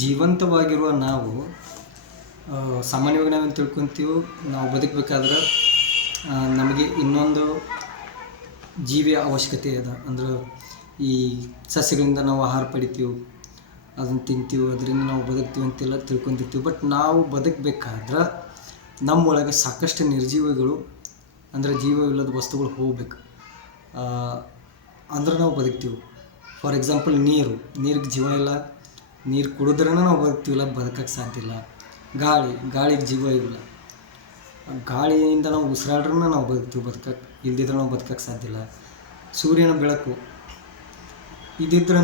ಜೀವಂತವಾಗಿರುವ ನಾವು ಸಾಮಾನ್ಯವಾಗಿ ನಾವೇನು ತಿಳ್ಕೊತೀವಿ, ನಾವು ಬದುಕಬೇಕಾದ್ರೆ ನಮಗೆ ಇನ್ನೊಂದು ಜೀವಿಯ ಅವಶ್ಯಕತೆ ಅದ. ಅಂದ್ರೆ ಈ ಸಸ್ಯಗಳಿಂದ ನಾವು ಆಹಾರ ಪಡಿತೀವಿ, ಅದನ್ನು ತಿಂತೀವಿ, ಅದರಿಂದ ನಾವು ಬದುಕ್ತೀವಿ ಅಂತೆಲ್ಲ ತಿಳ್ಕೊತಿರ್ತೀವಿ. ಬಟ್ ನಾವು ಬದುಕಬೇಕಾದ್ರೆ ನಮ್ಮೊಳಗೆ ಸಾಕಷ್ಟು ನಿರ್ಜೀವಿಗಳು, ಅಂದರೆ ಜೀವವಿಲ್ಲದ ವಸ್ತುಗಳು ಹೋಗ್ಬೇಕು, ಅಂದ್ರೆ ನಾವು ಬದುಕ್ತೀವಿ. ಫಾರ್ ಎಕ್ಸಾಂಪಲ್ ನೀರಿಗೆ ಜೀವ ಇಲ್ಲ, ನೀರು ಕುಡಿದ್ರೇ ನಾವು ಬದುಕ್ತೀವಿಲ್ಲ, ಬದುಕಕ್ಕೆ ಸಾಧ್ಯ ಇಲ್ಲ. ಗಾಳಿಗೆ ಜೀವ ಇಲ್ಲ, ಗಾಳಿಯಿಂದ ನಾವು ಉಸಿರಾಡ್ರೂ ನಾವು ಬದುಕ್ತೀವಿ, ಬದುಕಕ್ಕೆ ಇಲ್ದಿದ್ರೆ ನಾವು ಬದುಕಕ್ಕೆ ಸಾಧ್ಯ ಇಲ್ಲ. ಸೂರ್ಯನ ಬೆಳಕು ಇದ್ದಿದ್ರೆ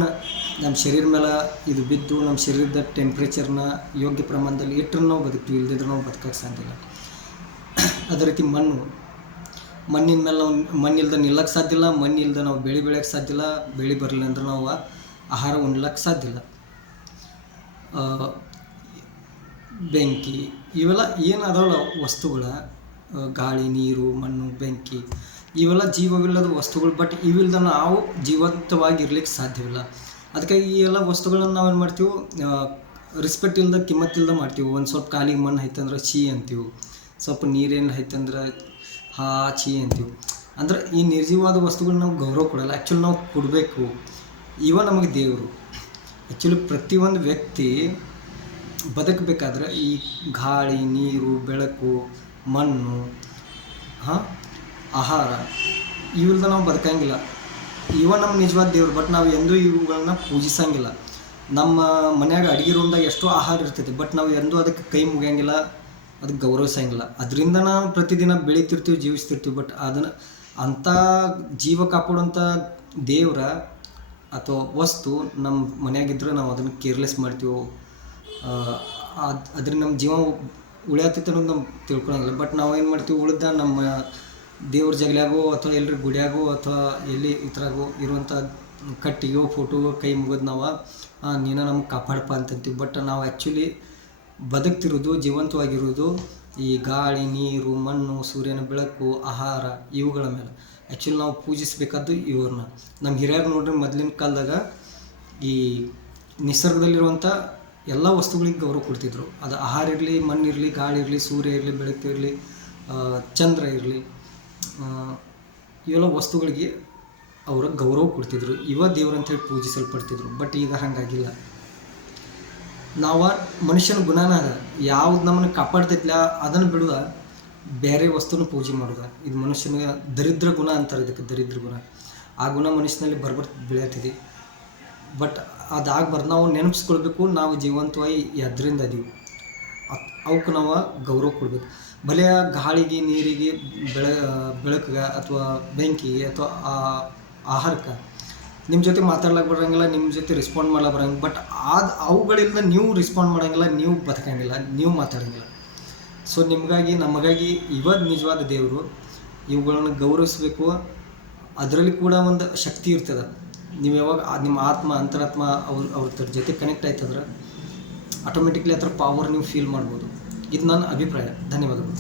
ನಮ್ಮ ಶರೀರ ಮೇಲೆ ಇದು ಬಿದ್ದು ನಮ್ಮ ಶರೀರದ ಟೆಂಪ್ರೇಚರ್ನ ಯೋಗ್ಯ ಪ್ರಮಾಣದಲ್ಲಿ ಇಟ್ಟರೆ ನಾವು ಬದುಕ್ತೀವಿ, ಇಲ್ದಿದ್ರೆ ನಾವು ಬದುಕಕ್ಕೆ ಸಾಧ್ಯ ಇಲ್ಲ. ಅದೇ ರೀತಿ ಮಣ್ಣಿನ ಮೇಲೆ ನಾವು ಮಣ್ಣಿಲ್ದೆ ನಿಲ್ಲಕ್ಕೆ ಸಾಧ್ಯ ಇಲ್ಲ, ಮಣ್ಣಿಲ್ದೆ ನಾವು ಬೆಳೆಯೋಕ್ಕೆ ಸಾಧ್ಯ ಇಲ್ಲ, ಬೆಳೆ ಬರಲಿಲ್ಲ ಅಂದ್ರೆ ನಾವು ಆಹಾರ ಉಣ್ಲಕ್ಕೆ ಸಾಧ್ಯ ಇಲ್ಲ. ಬೆಂಕಿ ಇವೆಲ್ಲ ಏನು ಅದಾವಲ್ಲ ವಸ್ತುಗಳ, ಗಾಳಿ, ನೀರು, ಮಣ್ಣು, ಬೆಂಕಿ ಇವೆಲ್ಲ ಜೀವವಿಲ್ಲದ ವಸ್ತುಗಳು. ಬಟ್ ಇವಿಲ್ಲದ ನಾವು ಜೀವಂತವಾಗಿ ಇರ್ಲಿಕ್ಕೆ ಸಾಧ್ಯವಿಲ್ಲ. ಅದಕ್ಕಾಗಿ ಈ ಎಲ್ಲ ವಸ್ತುಗಳನ್ನು ನಾವೇನು ಮಾಡ್ತೀವಿ, ರೆಸ್ಪೆಕ್ಟ್ ಇಲ್ಲದ, ಕಿಮ್ಮತ್ತಿಲ್ಲದ ಮಾಡ್ತೀವಿ. ಒಂದು ಸ್ವಲ್ಪ ಕಾಲಿಗೆ ಮಣ್ಣು ಐತಂದ್ರೆ ಛೀ ಅಂತೀವಿ, ಸ್ವಲ್ಪ ನೀರೇನು ಐತಂದ್ರೆ ಛೀ ಅಂತೀವಿ. ಅಂದ್ರೆ ಈ ನಿರ್ಜೀವವಾದ ವಸ್ತುಗಳನ್ನ ನಾವು ಗೌರವ ಕೊಡಲ್ಲ, ಆ್ಯಕ್ಚುಲಿ ನಾವು ಕೊಡಬೇಕು. ಇವ ನಮಗೆ ದೇವರು. ಆ್ಯಕ್ಚುಲಿ ಪ್ರತಿಯೊಂದು ವ್ಯಕ್ತಿ ಬದುಕಬೇಕಾದ್ರೆ ಈ ಗಾಳಿ, ನೀರು, ಬೆಳಕು, ಮಣ್ಣು, ಆಹಾರ ಇವಿಲ್ದ ನಾವು ಬದುಕಂಗಿಲ್ಲ. ಇವ ನಮ್ಮ ನಿಜವಾದ ದೇವರು. ಬಟ್ ನಾವು ಎಂದೂ ಇವುಗಳನ್ನ ಪೂಜಿಸಂಗಿಲ್ಲ. ನಮ್ಮ ಮನ್ಯಾಗ ಅಡುಗೆ ರೂಮ್ದಾಗ ಎಷ್ಟೋ ಆಹಾರ ಇರ್ತೈತಿ, ಬಟ್ ನಾವು ಎಂದೂ ಅದಕ್ಕೆ ಕೈ ಮುಗಿಯಂಗಿಲ್ಲ, ಅದಕ್ಕೆ ಗೌರವಿಸಂಗಿಲ್ಲ. ಅದರಿಂದ ನಾವು ಪ್ರತಿದಿನ ಬೆಳೀತಿರ್ತೀವಿ, ಜೀವಿಸ್ತಿರ್ತೀವಿ. ಬಟ್ ಅದನ್ನು ಅಂಥ ಜೀವ ಕಾಪಾಡುವಂಥ ದೇವರ ಅಥವಾ ವಸ್ತು ನಮ್ಮ ಮನೆಯಾಗಿದ್ದರೆ ನಾವು ಅದನ್ನು ಕೇರ್ಲೆಸ್ ಮಾಡ್ತೀವಿ. ಅದರಿಂದ ನಮ್ಮ ಜೀವ ಉಳಿಯತ್ತೈತೆ ಅನ್ನೋದು ನಾವು ತಿಳ್ಕೊಳಂಗಿಲ್ಲ. ಬಟ್ ನಾವೇನು ಮಾಡ್ತೀವಿ, ಉಳಿದ ನಮ್ಮ ದೇವ್ರ ಜಗಲ್ಯಾಗೋ ಅಥವಾ ಎಲ್ಲರ ಗುಡಿಯಾಗೋ ಅಥವಾ ಎಲ್ಲಿ ಈ ಥರಾಗೋ ಇರುವಂಥ ಕಟ್ಟಿಗೋ ಫೋಟೋಗೋ ಕೈ ಮುಗಿದು ನಾವು ನೀನು ನಮ್ಗೆ ಕಾಪಾಡಪ್ಪ ಅಂತಂತೀವಿ. ಬಟ್ ನಾವು ಆ್ಯಕ್ಚುಲಿ ಬದುಕ್ತಿರೋದು, ಜೀವಂತವಾಗಿರೋದು ಈ ಗಾಳಿ, ನೀರು, ಮಣ್ಣು, ಸೂರ್ಯನ ಬೆಳಕು, ಆಹಾರ ಇವುಗಳ ಮೇಲೆ. ಆ್ಯಕ್ಚುಲಿ ನಾವು ಪೂಜಿಸಬೇಕಾದ್ದು ಇವ್ರನ್ನ. ನಮ್ಮ ಹಿರಿಯರು ನೋಡ್ರಿ, ಮೊದಲಿನ ಕಾಲದಾಗ ಈ ನಿಸರ್ಗದಲ್ಲಿರುವಂಥ ಎಲ್ಲ ವಸ್ತುಗಳಿಗೆ ಗೌರವ ಕೊಡ್ತಿದ್ರು. ಅದು ಆಹಾರ ಇರಲಿ, ಮಣ್ಣಿರಲಿ, ಗಾಳಿ ಇರಲಿ, ಸೂರ್ಯ ಇರಲಿ, ಬೆಳಕು ಇರಲಿ, ಚಂದ್ರ ಇರಲಿ, ಇವೆಲ್ಲ ವಸ್ತುಗಳಿಗೆ ಅವರ ಗೌರವ ಕೊಡ್ತಿದ್ರು. ದೇವ್ರಂತೇಳಿ ಪೂಜಿಸಲ್ಪಡ್ತಿದ್ರು. ಬಟ್ ಈಗ ಹಾಗಾಗಿಲ್ಲ. ನಾವು ಮನುಷ್ಯನ ಗುಣನ ಅದ, ಯಾವ್ದು ನಮ್ಮನ್ನು ಕಾಪಾಡ್ತೈತಿಲ್ಲ ಅದನ್ನು ಬಿಡುವ, ಬೇರೆ ವಸ್ತುನ ಪೂಜೆ ಮಾಡೋದು. ಇದು ಮನುಷ್ಯನಿಗೆ ದರಿದ್ರ ಗುಣ ಅಂತಾರೆ, ಇದಕ್ಕೆ ದರಿದ್ರ ಗುಣ. ಆ ಗುಣ ಮನುಷ್ಯನಲ್ಲಿ ಬೆಳೆಯತ್ತಿದೆ. ಬಟ್ ಅದಾಗಬಾರ್ದು. ನಾವು ನೆನಪಿಸ್ಕೊಳ್ಬೇಕು, ನಾವು ಜೀವಂತವಾಗಿ ಅದರಿಂದ ಅದೀವಿ, ಅವಕ್ಕೆ ನಾವು ಗೌರವ ಕೊಡಬೇಕು. ಭಲೆ ಗಾಳಿಗೆ, ನೀರಿಗೆ, ಬೆಳಕಿಗೆ ಅಥವಾ ಬೆಂಕಿಗೆ ಅಥವಾ ಆಹಾರಕ್ಕೆ ನಿಮ್ಮ ಜೊತೆ ಮಾತಾಡ್ಲಿಕ್ಕೆ ಬರೋಂಗಿಲ್ಲ, ನಿಮ್ಮ ಜೊತೆ ರೆಸ್ಪಾಂಡ್ ಮಾಡ್ಲಿಕ್ಕೆ ಬರೋಂಗಿಲ್ಲ. ಬಟ್ ಅವುಗಳಿಂದ ನೀವು ರೆಸ್ಪಾಂಡ್ ಮಾಡೋಂಗಿಲ್ಲ, ನೀವು ಬದುಕಂಗಿಲ್ಲ, ನೀವು ಮಾತಾಡೋಂಗಿಲ್ಲ. ಸೊ ನಿಮಗಾಗಿ, ನಮಗಾಗಿ ನಿಜವಾದ ದೇವರು. ಇವುಗಳನ್ನು ಗೌರವಿಸಬೇಕು. ಅದರಲ್ಲಿ ಕೂಡ ಒಂದು ಶಕ್ತಿ ಇರ್ತದೆ. ನೀವು ಯಾವಾಗ ನಿಮ್ಮ ಆತ್ಮ, ಅಂತರಾತ್ಮ ಅವ್ರ ಜೊತೆ ಕನೆಕ್ಟ್ ಆಯ್ತಂದ್ರೆ ಆಟೋಮೆಟಿಕ್ಲಿ ಅದರ ಪವರ್ ನೀವು ಫೀಲ್ ಮಾಡ್ಬೋದು. ಇದು ನನ್ನ ಅಭಿಪ್ರಾಯ. ಧನ್ಯವಾದಗಳು.